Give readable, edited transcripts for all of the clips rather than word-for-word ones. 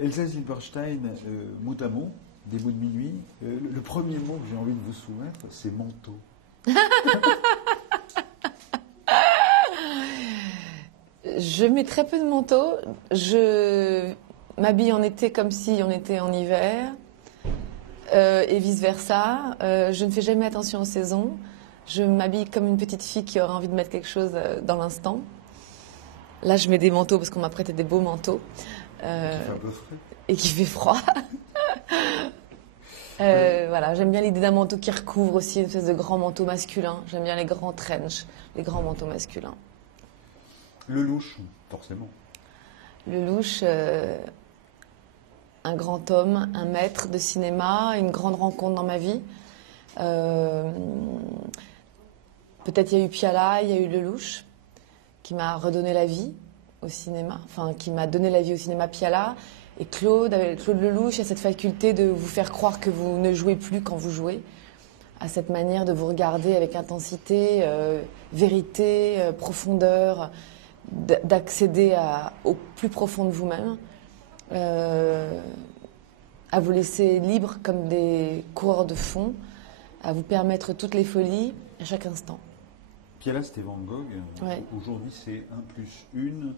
Elsa Zilberstein, mot à mot, des mots de minuit. Le premier mot que j'ai envie de vous soumettre, c'est manteau. Je mets très peu de manteaux. Je m'habille en été comme si on était en hiver. Et vice-versa. Je ne fais jamais attention aux saisons. Je m'habille comme une petite fille qui aurait envie de mettre quelque chose dans l'instant. Là, je mets des manteaux parce qu'on m'a prêté des beaux manteaux. Qui fait un peu frais. Et qui fait froid. Voilà, j'aime bien l'idée d'un manteau qui recouvre aussi une espèce de grand manteau masculin. J'aime bien les grands trench, les grands manteaux masculins. Le louche, forcément. Le louche, un grand homme, un maître de cinéma, une grande rencontre dans ma vie. Peut-être il y a eu Piala, il y a eu Le Louche, qui m'a redonné la vie au cinéma, enfin qui m'a donné la vie au cinéma, Piala. Et Claude Lelouch a cette faculté de vous faire croire que vous ne jouez plus quand vous jouez, à cette manière de vous regarder avec intensité, vérité, profondeur, d'accéder au plus profond de vous-même, à vous laisser libre comme des coureurs de fond, à vous permettre toutes les folies à chaque instant. Piala, c'était Van Gogh. Ouais. Aujourd'hui, c'est 1+1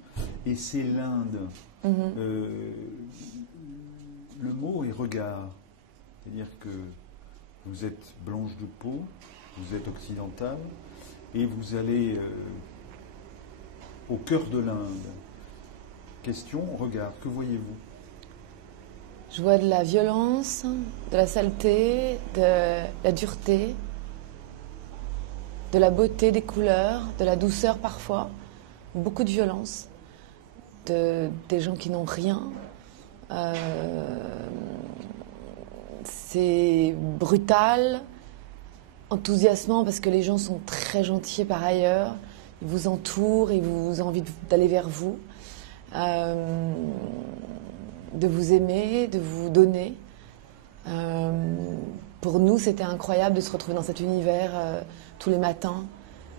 et c'est l'Inde. Le mot est regard. C'est-à-dire que vous êtes blanche de peau, vous êtes occidentale et vous allez au cœur de l'Inde. Question, regard, que voyez-vous? Je vois de la violence, de la saleté, de la dureté, de la beauté des couleurs, de la douceur parfois, beaucoup de violence, des gens qui n'ont rien. C'est brutal, enthousiasmant parce que les gens sont très gentils par ailleurs, ils vous entourent, ils vous ont envie d'aller vers vous, de vous aimer, de vous donner. Pour nous, c'était incroyable de se retrouver dans cet univers tous les matins.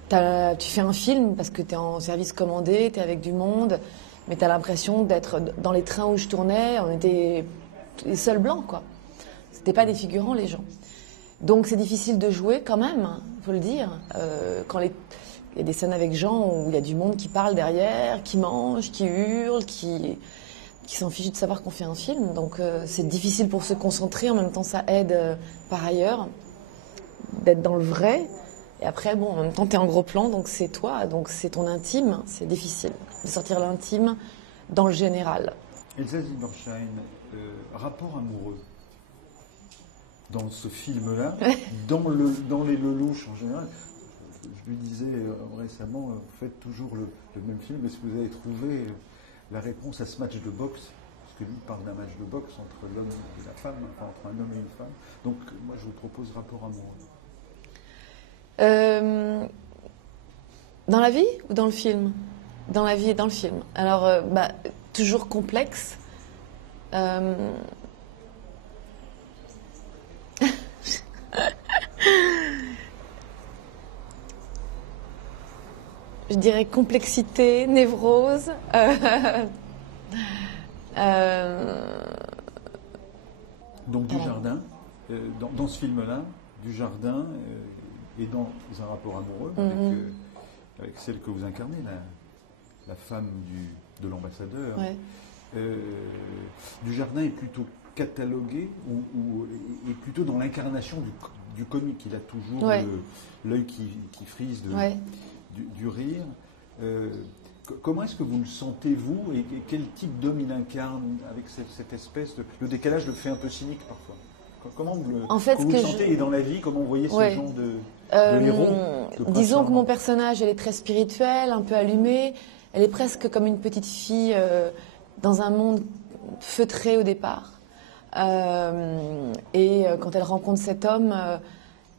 Tu fais un film parce que tu es en service commandé, tu es avec du monde, mais tu as l'impression d'être dans les trains où je tournais, on était les seuls blancs, quoi. C'était pas des figurants, les gens. Donc c'est difficile de jouer quand même, il faut le dire. Quand il y a des scènes avec Jean où il y a du monde qui parle derrière, qui mange, qui hurle, qui s'en fiche de savoir qu'on fait un film. Donc c'est difficile pour se concentrer, en même temps ça aide par ailleurs d'être dans le vrai. Et après, bon, en même temps, t'es en gros plan, donc c'est toi, donc c'est ton intime, c'est difficile de sortir l'intime dans le général. Elsa Zilberstein, rapport amoureux dans ce film-là, dans les Lelouch en général. Je lui disais récemment, vous faites toujours le même film, est-ce que vous avez trouvé la réponse à ce match de boxe? Parce que lui parle d'un match de boxe entre l'homme et la femme, enfin entre un homme et une femme. Donc moi je vous propose rapport amoureux. Dans la vie ou dans le film? Dans la vie et dans le film. Alors, toujours complexe. Je dirais complexité, névrose. Donc Dujardin, dans ce film-là, Dujardin est dans un rapport amoureux avec celle que vous incarnez, la femme de l'ambassadeur. Ouais. Dujardin est plutôt catalogué ou est plutôt dans l'incarnation du comique. Il a toujours l'œil qui frise du rire. Comment est-ce que vous le sentez, vous, et quel type d'homme il incarne avec cette espèce de... Le décalage le fait un peu cynique parfois. Comment vous le sentez et dans la vie, comment vous voyez ce genre de héros disons que mon personnage, elle est très spirituelle, un peu allumée. Elle est presque comme une petite fille dans un monde feutré au départ. Et quand elle rencontre cet homme,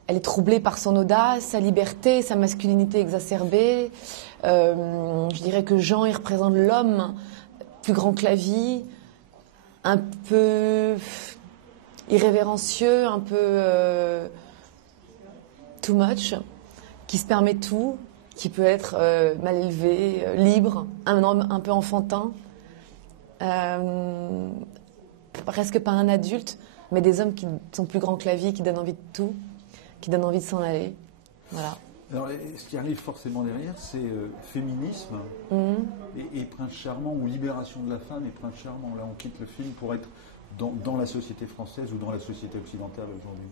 elle est troublée par son audace, sa liberté, sa masculinité exacerbée. Je dirais que Jean, il représente l'homme plus grand que la vie, un peu irrévérencieux, un peu too much, qui se permet tout, qui peut être mal élevé, libre, un homme un peu enfantin. presque pas un adulte, mais des hommes qui sont plus grands que la vie, qui donnent envie de tout, qui donnent envie de s'en aller. Voilà. Alors, ce qui arrive forcément derrière, c'est féminisme et Prince Charmant, ou libération de la femme et Prince Charmant. Là, on quitte le film pour être dans la société française ou dans la société occidentale aujourd'hui.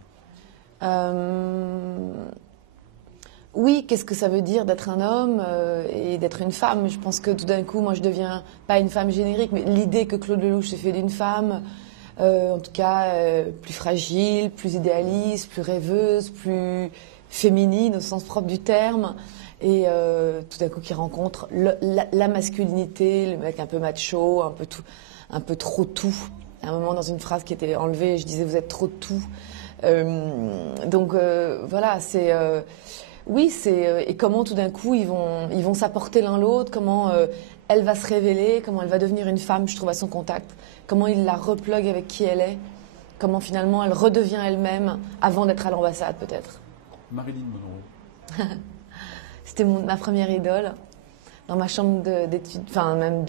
Oui, qu'est-ce que ça veut dire d'être un homme et d'être une femme? Je pense que tout d'un coup, moi, je deviens pas une femme générique, mais l'idée que Claude Lelouch s'est fait d'une femme, en tout cas, plus fragile, plus idéaliste, plus rêveuse, plus féminine au sens propre du terme, et tout d'un coup qui rencontre la masculinité, le mec un peu macho, un peu trop tout. À un moment dans une phrase qui était enlevée, je disais vous êtes trop tout. Donc voilà, c'est oui, c'est et comment tout d'un coup ils vont s'apporter l'un l'autre, comment elle va se révéler, comment elle va devenir une femme, je trouve, à son contact, comment il la replugue avec qui elle est, comment finalement elle redevient elle-même avant d'être à l'ambassade peut-être. Marilyn Monroe. C'était ma première idole. Dans ma chambre d'études, enfin même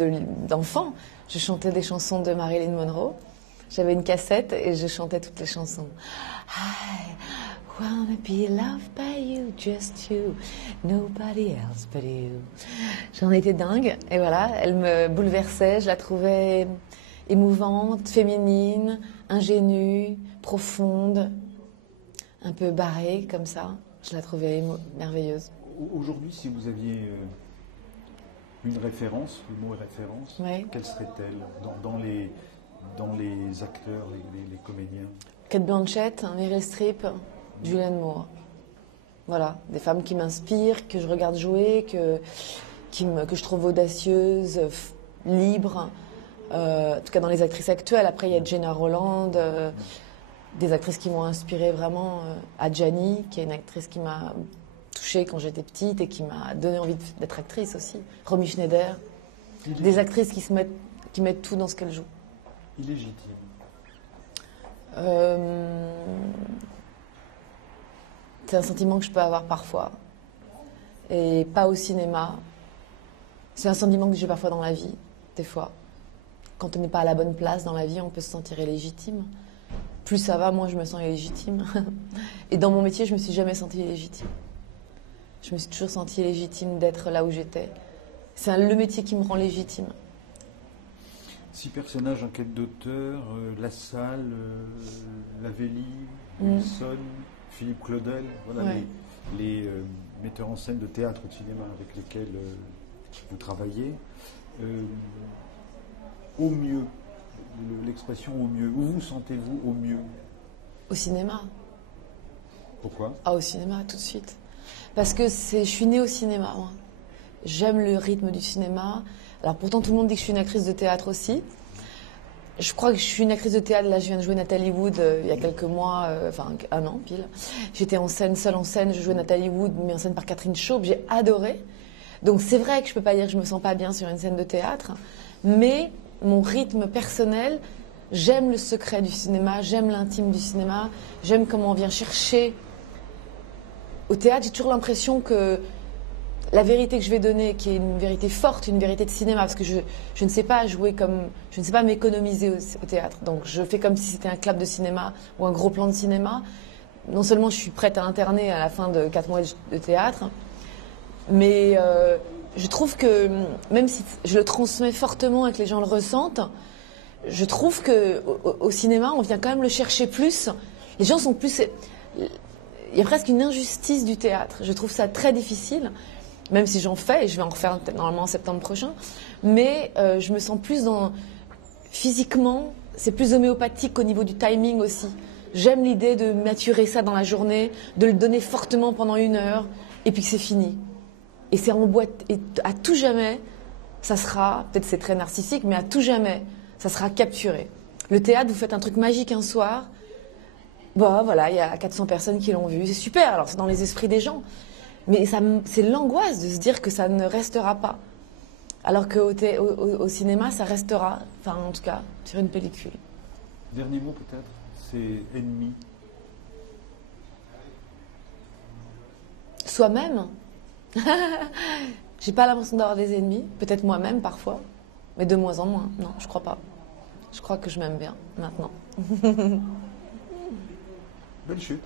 d'enfant, je chantais des chansons de Marilyn Monroe. J'avais une cassette et je chantais toutes les chansons. I wanna be loved by you, just you, nobody else but you. J'en étais dingue et voilà, elle me bouleversait. Je la trouvais émouvante, féminine, ingénue, profonde, un peu barrée comme ça. Je la trouvais merveilleuse. Aujourd'hui, si vous aviez une référence, le mot est référence, oui. Quelle serait-elle dans les acteurs, les comédiens? Kate Blanchett, Meryl Streep, Julianne Moore. Voilà, des femmes qui m'inspirent, que je regarde jouer, que je trouve audacieuses, libres. En tout cas, dans les actrices actuelles. Après, il y a Gena Rowland, des actrices qui m'ont inspirée vraiment. Adjani, qui est une actrice qui m'a touchée quand j'étais petite et qui m'a donné envie d'être actrice aussi. Romy Schneider. Des actrices qui mettent tout dans ce qu'elles jouent. Illégitime. C'est un sentiment que je peux avoir parfois. Et pas au cinéma. C'est un sentiment que j'ai parfois dans la vie, des fois. Quand on n'est pas à la bonne place dans la vie, on peut se sentir illégitime. Plus ça va, moins je me sens illégitime. Et dans mon métier, je me suis jamais sentie illégitime. Je me suis toujours sentie légitime d'être là où j'étais. C'est le métier qui me rend légitime. 6 personnages en quête d'auteur, Lassalle, Lavelli, Wilson, Philippe Claudel, voilà ouais. les metteurs en scène de théâtre ou de cinéma avec lesquels vous travaillez. Au mieux, l'expression au mieux, où vous sentez-vous au mieux? Au cinéma. Pourquoi? Au cinéma, tout de suite. Parce que je suis née au cinéma, moi. J'aime le rythme du cinéma. Alors pourtant, tout le monde dit que je suis une actrice de théâtre aussi. Je crois que je suis une actrice de théâtre. Là, je viens de jouer Nathalie Wood il y a quelques mois, enfin un an pile. J'étais en scène, seule en scène. Je jouais Nathalie Wood, mise en scène par Catherine Chaube. J'ai adoré. Donc c'est vrai que je peux pas dire que je me sens pas bien sur une scène de théâtre. Mais mon rythme personnel, j'aime le secret du cinéma, j'aime l'intime du cinéma, j'aime comment on vient chercher. Au théâtre, j'ai toujours l'impression que la vérité que je vais donner, qui est une vérité forte, une vérité de cinéma, parce que je ne sais pas jouer comme, je ne sais pas m'économiser au théâtre. Donc je fais comme si c'était un clap de cinéma ou un gros plan de cinéma. Non seulement je suis prête à interner à la fin de 4 mois de théâtre, mais je trouve que même si je le transmets fortement et que les gens le ressentent, je trouve que au cinéma, on vient quand même le chercher plus. Les gens sont plus... Il y a presque une injustice du théâtre. Je trouve ça très difficile. Même si j'en fais, et je vais en refaire normalement en septembre prochain, mais je me sens plus physiquement, c'est plus homéopathique au niveau du timing aussi. J'aime l'idée de maturer ça dans la journée, de le donner fortement pendant 1 heure, et puis que c'est fini. Et c'est en boîte, et à tout jamais, ça sera, peut-être c'est très narcissique, mais à tout jamais, ça sera capturé. Le théâtre, vous faites un truc magique un soir, bon voilà, il y a 400 personnes qui l'ont vu, c'est super, alors c'est dans les esprits des gens. Mais c'est l'angoisse de se dire que ça ne restera pas. Alors qu'au cinéma, ça restera, enfin en tout cas, sur une pellicule. Dernier mot peut-être, c'est ennemi. Soi-même. J'ai pas l'impression d'avoir des ennemis, peut-être moi-même parfois, mais de moins en moins, non, je crois pas. Je crois que je m'aime bien maintenant. Belle chute.